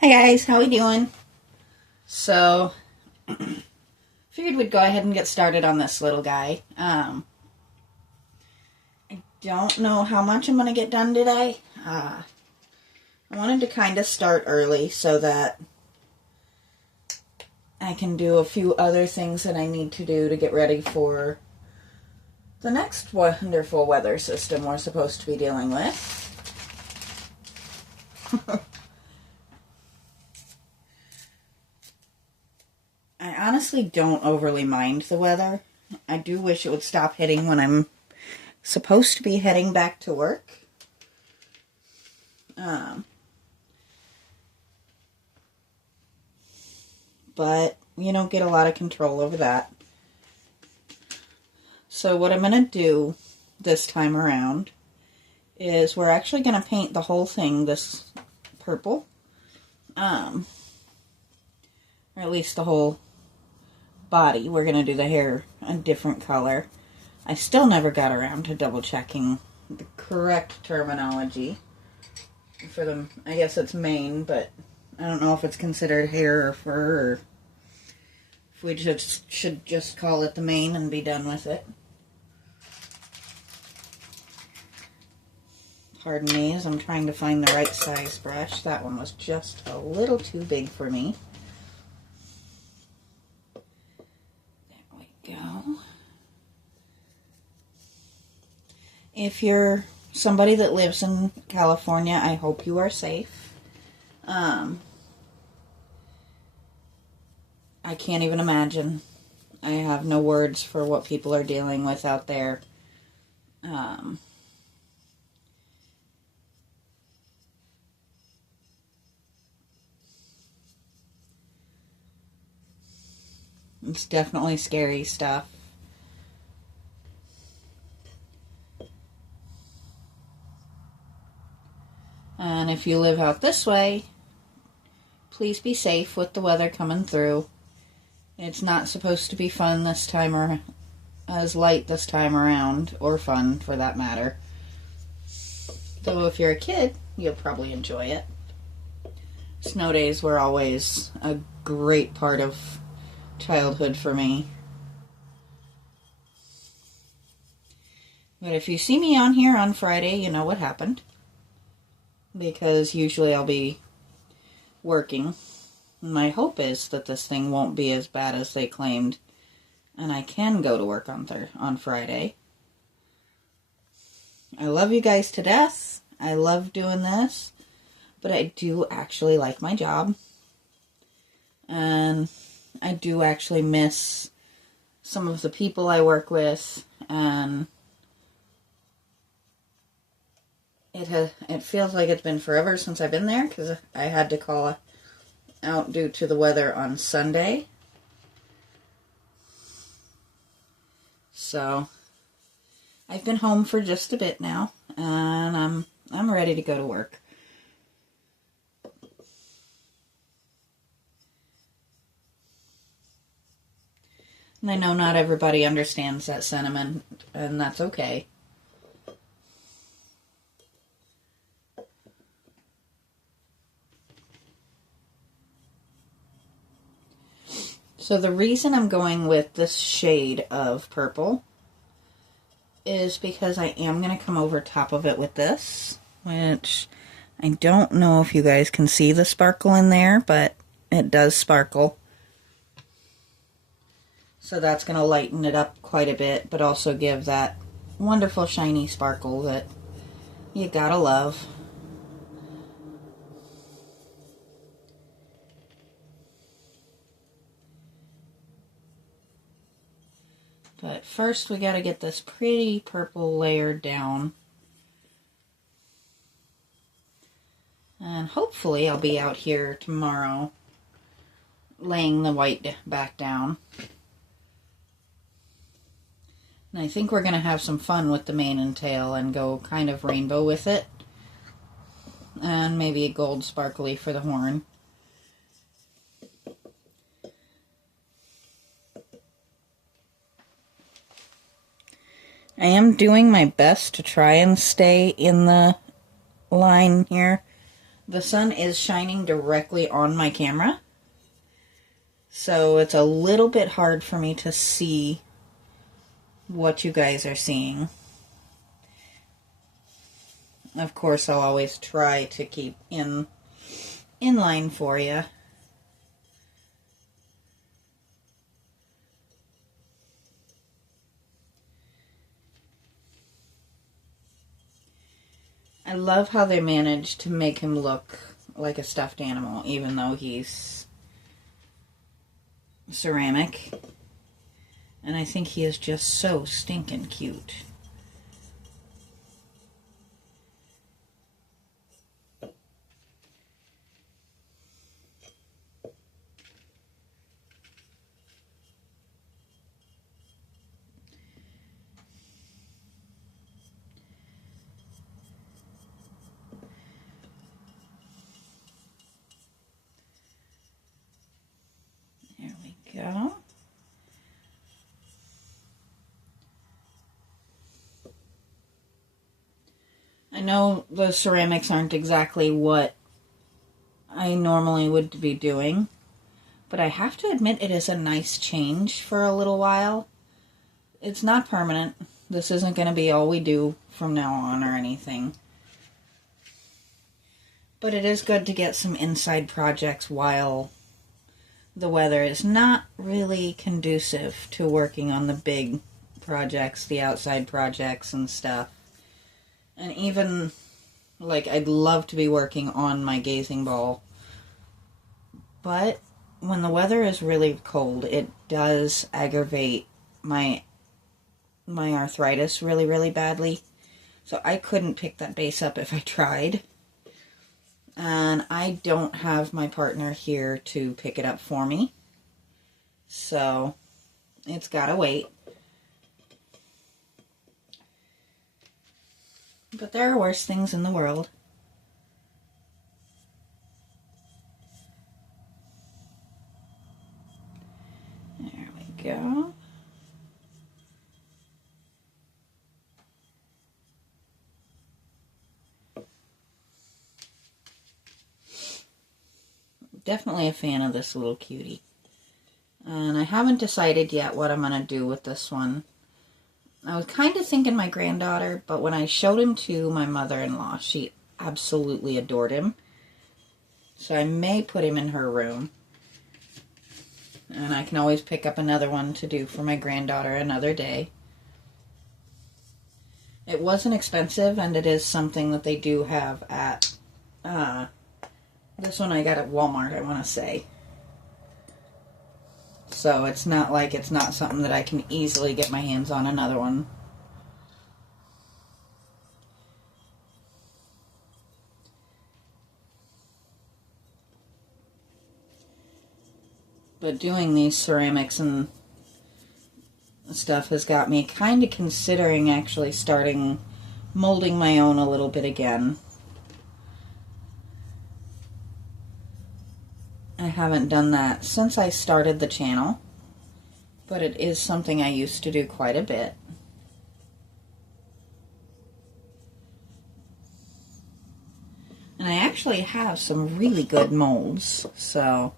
Hi guys, how we doing? So, figured we'd go ahead and get started on this little guy. I don't know how much I'm going to get done today. I wanted to kind of start early so that I can do a few other things that I need to do to get ready for the next wonderful weather system we're supposed to be dealing with. I honestly don't overly mind the weather. I do wish it would stop hitting when I'm supposed to be heading back to work. But you don't get a lot of control over that. So what I'm going to do this time around is we're actually going to paint the whole thing this purple. Or at least the whole body. We're going to do the hair a different color. I still never got around to double checking the correct terminology for them. I guess it's mane, but I don't know if it's considered hair or fur, or if we should just call it the mane and be done with it. Pardon me as I'm trying to find the right size brush. That one was just a little too big for me. There we go. If you're somebody that lives in California, I hope you are safe. I can't even imagine. I have no words for what people are dealing with out there. It's definitely scary stuff. And if you live out this way, please be safe with the weather coming through. It's not supposed to be fun this time, or as light this time around, or fun for that matter. Though if you're a kid, you'll probably enjoy it. Snow days were always a great part of childhood for me. But if you see me on here on Friday, you know what happened. Because usually I'll be working. My hope is that this thing won't be as bad as they claimed, and I can go to work on Friday. I love you guys to death. I love doing this, but I do actually like my job, and I do actually miss some of the people I work with, and it feels like it's been forever since I've been there, because I had to call out due to the weather on Sunday. So I've been home for just a bit now, and I'm ready to go to work. And I know not everybody understands that sentiment, and that's okay. So the reason I'm going with this shade of purple is because I am going to come over top of it with this, which I don't know if you guys can see the sparkle in there, but it does sparkle. So that's going to lighten it up quite a bit, but also give that wonderful shiny sparkle that you gotta love. But first we gotta get this pretty purple layer down. And hopefully I'll be out here tomorrow laying the white back down. And I think we're going to have some fun with the mane and tail and go kind of rainbow with it. And maybe a gold sparkly for the horn. I am doing my best to try and stay in the line here. The sun is shining directly on my camera, so it's a little bit hard for me to see what you guys are seeing. Of course, I'll always try to keep in line for you. I love how they managed to make him look like a stuffed animal, even though he's ceramic. And I think he is just so stinking cute. There we go. I know the ceramics aren't exactly what I normally would be doing, but I have to admit it is a nice change for a little while. It's not permanent. This isn't going to be all we do from now on or anything. But it is good to get some inside projects while the weather is not really conducive to working on the big projects, the outside projects and stuff. And even, like, I'd love to be working on my gazing ball. But when the weather is really cold, it does aggravate my arthritis really, really badly. So I couldn't pick that base up if I tried. And I don't have my partner here to pick it up for me. So it's gotta wait. But there are worse things in the world. There we go. Definitely a fan of this little cutie. And I haven't decided yet what I'm going to do with this one. I was kind of thinking my granddaughter, but when I showed him to my mother-in-law, she absolutely adored him. So I may put him in her room. And I can always pick up another one to do for my granddaughter another day. It wasn't expensive, and it is something that they do have at, this one I got at Walmart, I want to say. So it's not like it's not something that I can easily get my hands on another one. But doing these ceramics and stuff has got me kind of considering actually starting molding my own a little bit again. I haven't done that since I started the channel, but it is something I used to do quite a bit. And I actually have some really good molds, so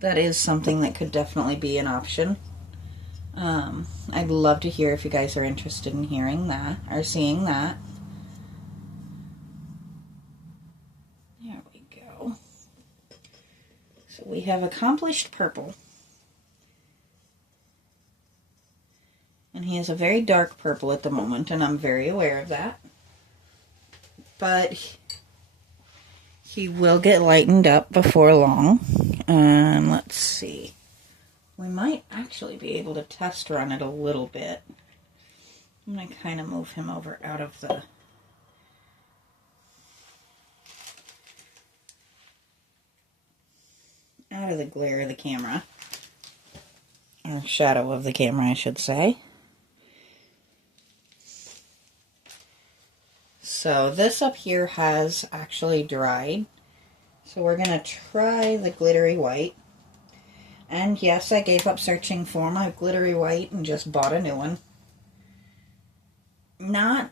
that is something that could definitely be an option. I'd love to hear if you guys are interested in hearing that or seeing that. There we go. So we have accomplished purple. And he is a very dark purple at the moment, and I'm very aware of that. But he will get lightened up before long. And let's see. We might actually be able to test run it a little bit. I'm going to kind of move him over out of the glare of the camera. Or shadow of the camera, I should say. So this up here has actually dried. So we're going to try the glittery white. And yes, I gave up searching for my glittery white and just bought a new one. Not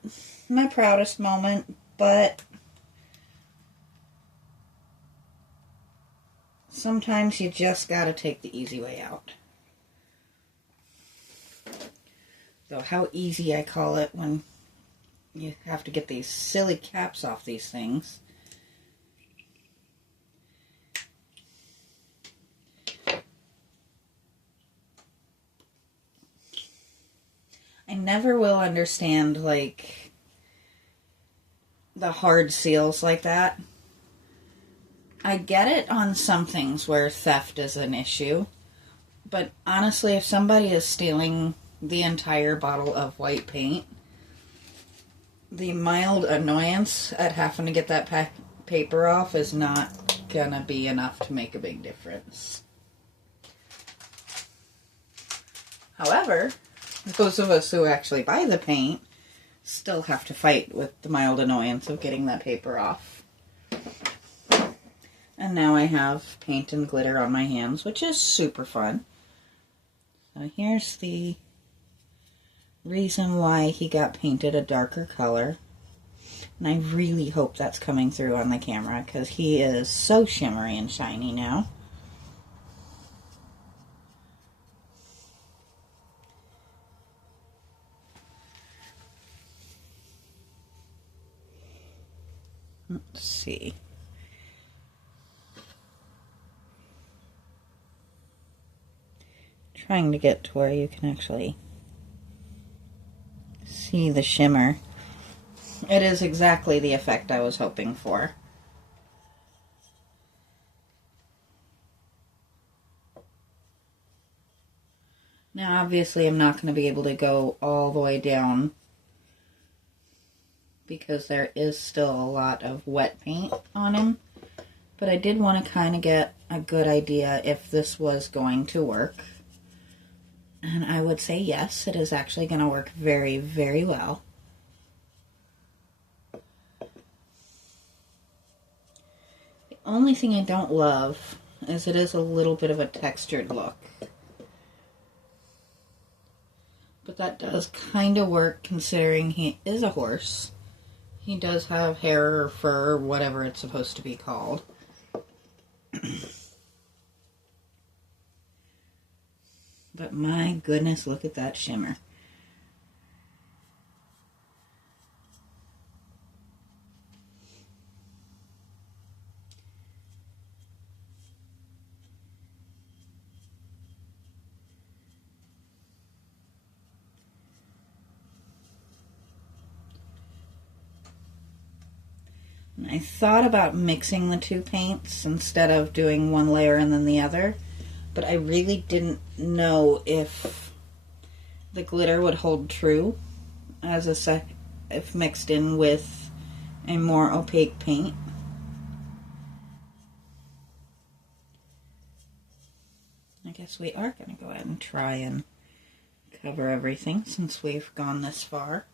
my proudest moment, but Sometimes you just gotta take the easy way out. So how easy I call it when you have to get these silly caps off these things. I never will understand, like, the hard seals like that. I get it on some things where theft is an issue, but honestly, if somebody is stealing the entire bottle of white paint, the mild annoyance at having to get that paper off is not gonna be enough to make a big difference. However, those of us who actually buy the paint still have to fight with the mild annoyance of getting that paper off. And now I have paint and glitter on my hands, which is super fun. So here's the reason why he got painted a darker color. And I really hope that's coming through on the camera because he is so shimmery and shiny now. Let's see. Trying to get to where you can actually see the shimmer. It is exactly the effect I was hoping for. Now obviously I'm not going to be able to go all the way down because there is still a lot of wet paint on him. But I did want to kind of get a good idea if this was going to work. And I would say yes, it is actually going to work very, very well. The only thing I don't love is it is a little bit of a textured look. But that does kind of work considering he is a horse. He does have hair or fur, or whatever it's supposed to be called. But my goodness, look at that shimmer. And I thought about mixing the two paints instead of doing one layer and then the other, but I really didn't know if the glitter would hold true as if mixed in with a more opaque paint. I guess we are going to go ahead and try and cover everything since we've gone this far.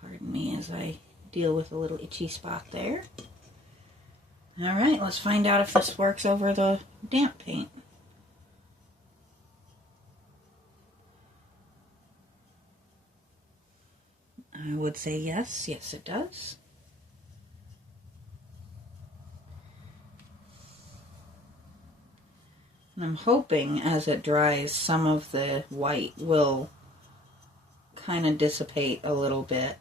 Pardon me as I deal with a little itchy spot there. Alright, let's find out if this works over the damp paint. I would say yes. Yes, it does. And I'm hoping as it dries, some of the white will kind of dissipate a little bit.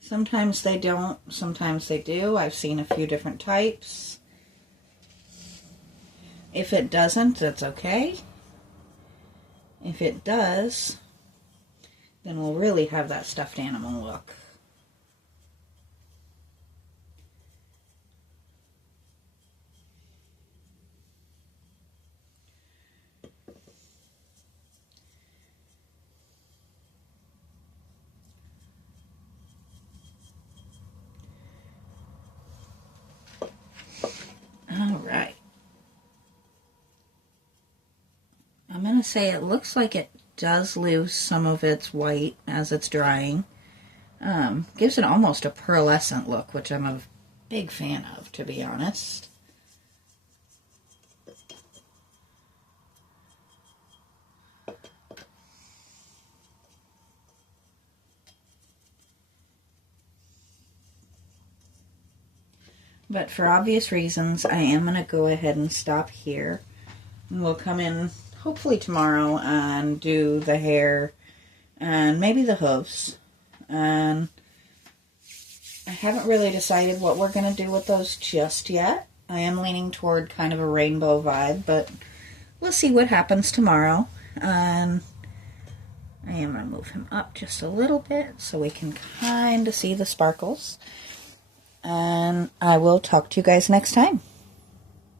Sometimes they don't, sometimes they do. I've seen a few different types. If it doesn't, that's okay. If it does, then we'll really have that stuffed animal look. Alright. I'm going to say it looks like it does lose some of its white as it's drying. Gives it almost a pearlescent look, which I'm a big fan of, to be honest. But for obvious reasons, I am going to go ahead and stop here. And we'll come in hopefully tomorrow and do the hair and maybe the hooves. And I haven't really decided what we're going to do with those just yet. I am leaning toward kind of a rainbow vibe, but we'll see what happens tomorrow. And I am going to move him up just a little bit so we can kind of see the sparkles. And I will talk to you guys next time.